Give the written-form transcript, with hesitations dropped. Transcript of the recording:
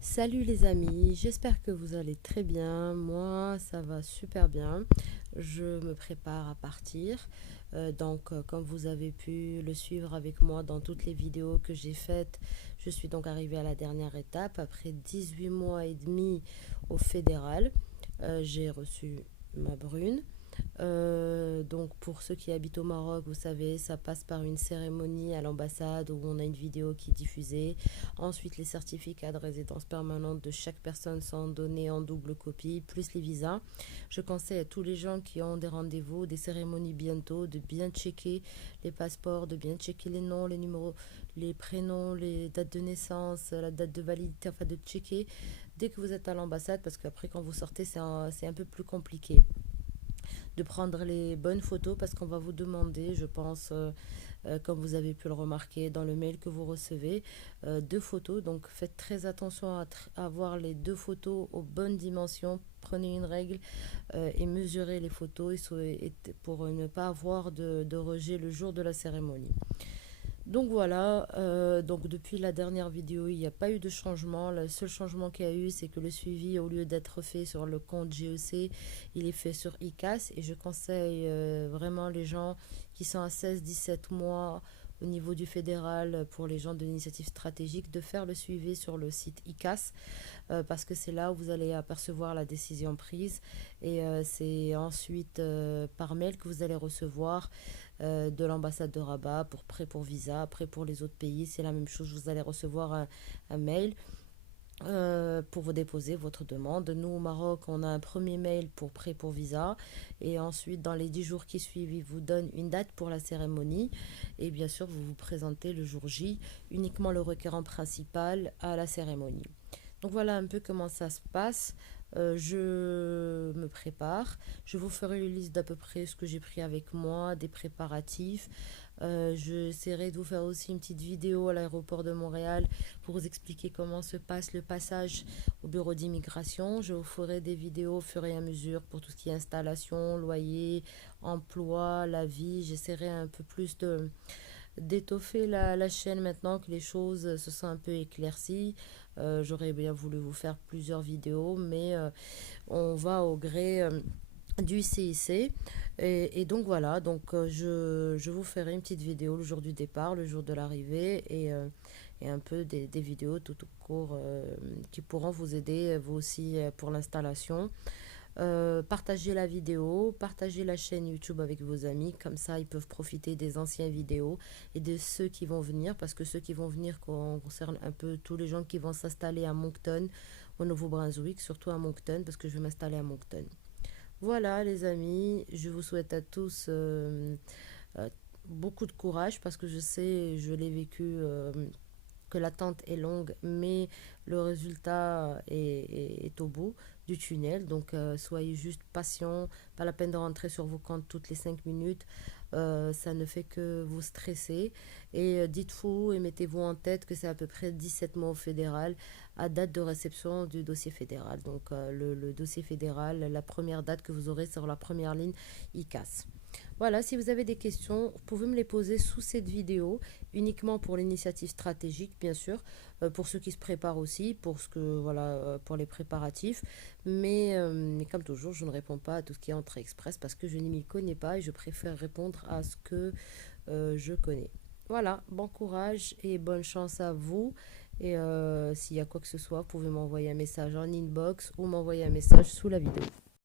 Salut les amis, j'espère que vous allez très bien. Moi, ça va super bien. Je me prépare à partir. Comme vous avez pu le suivre avec moi dans toutes les vidéos que j'ai faites, je suis donc arrivée à la dernière étape. Après 18 mois et demi au fédéral, j'ai reçu ma brune. Donc pour ceux qui habitent au Maroc, vous savez, ça passe par une cérémonie à l'ambassade où on a une vidéo qui est diffusée. Ensuite, les certificats de résidence permanente de chaque personne sont donnés en double copie, plus les visas. Je conseille à tous les gens qui ont des rendez-vous, des cérémonies bientôt, de bien checker les passeports, de bien checker les noms, les numéros, les prénoms, les dates de naissance, la date de validité, enfin de checker dès que vous êtes à l'ambassade parce qu'après quand vous sortez, c'est un peu plus compliqué de prendre les bonnes photos parce qu'on va vous demander, je pense, comme vous avez pu le remarquer dans le mail que vous recevez, deux photos. Donc faites très attention à avoir les deux photos aux bonnes dimensions. Prenez une règle et mesurez les photos pour ne pas avoir de rejet le jour de la cérémonie. Donc voilà, donc depuis la dernière vidéo, il n'y a pas eu de changement. Le seul changement qu'il y a eu, c'est que le suivi, au lieu d'être fait sur le compte GEC, il est fait sur ICAS. Et je conseille vraiment les gens qui sont à 16-17 mois au niveau du fédéral, pour les gens de l'initiative stratégique, de faire le suivi sur le site ICAS, parce que c'est là où vous allez apercevoir la décision prise. Et c'est ensuite par mail que vous allez recevoir de l'ambassade de Rabat pour prêt pour visa. Après, pour les autres pays, c'est la même chose. Vous allez recevoir un mail pour vous déposer votre demande. Nous, au Maroc, on a un premier mail pour prêt pour visa. Et ensuite, dans les 10 jours qui suivent, ils vous donnent une date pour la cérémonie. Et bien sûr, vous vous présentez le jour J, uniquement le requérant principal à la cérémonie. Donc voilà un peu comment ça se passe. Je me prépare. Je vous ferai une liste d'à peu près ce que j'ai pris avec moi, des préparatifs. J'essaierai de vous faire aussi une petite vidéo à l'aéroport de Montréal pour vous expliquer comment se passe le passage au bureau d'immigration. Je vous ferai des vidéos au fur et à mesure pour tout ce qui est installation, loyer, emploi, la vie. J'essaierai un peu plus d'étoffer la chaîne maintenant que les choses se sont un peu éclaircies. J'aurais bien voulu vous faire plusieurs vidéos, mais on va au gré du CIC. Et donc voilà, je vous ferai une petite vidéo le jour du départ, le jour de l'arrivée et un peu des vidéos tout au court qui pourront vous aider vous aussi pour l'installation. Partagez la vidéo, partagez la chaîne YouTube avec vos amis, comme ça ils peuvent profiter des anciennes vidéos et de ceux qui vont venir, parce que ceux qui vont venir concernent un peu tous les gens qui vont s'installer à Moncton, au Nouveau-Brunswick, surtout à Moncton, parce que je vais m'installer à Moncton. Voilà les amis, je vous souhaite à tous euh, beaucoup de courage, parce que je sais, je l'ai vécu, que l'attente est longue, mais le résultat est au bout du tunnel. Donc, soyez juste patient. Pas la peine de rentrer sur vos comptes toutes les 5 minutes. Ça ne fait que vous stresser. Et dites-vous et mettez-vous en tête que c'est à peu près 17 mois au fédéral à date de réception du dossier fédéral. Donc, le dossier fédéral, la première date que vous aurez sur la première ligne, il casse. Voilà, si vous avez des questions, vous pouvez me les poser sous cette vidéo, uniquement pour l'initiative stratégique, bien sûr, pour ceux qui se préparent aussi, pour les préparatifs. Mais comme toujours, je ne réponds pas à tout ce qui est entrée express parce que je ne m'y connais pas et je préfère répondre à ce que je connais. Voilà, bon courage et bonne chance à vous. Et s'il y a quoi que ce soit, vous pouvez m'envoyer un message en inbox ou m'envoyer un message sous la vidéo.